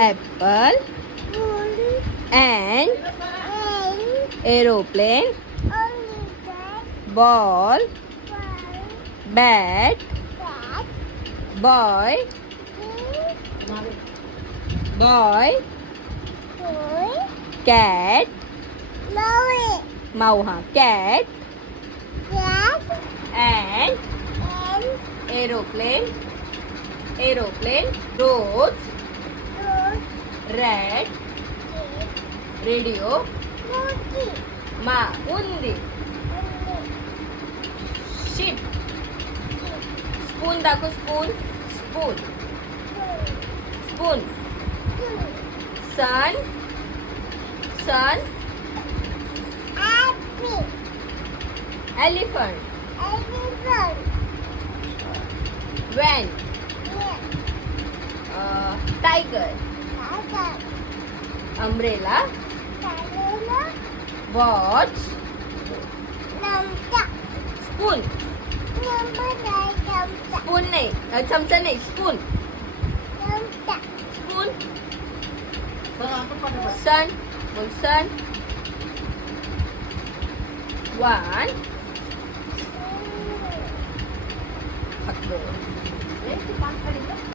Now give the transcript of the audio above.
apple, ant, aeroplane, ball, bat, boy, cat, माऊ हा cat, and aeroplane, rose, rat, radio, उंदी, sheep, spoon दाखव spoon, sun, elephant, van, tiger, umbrella, watch, spoon नाही चमचा नाही spoon, sun, one,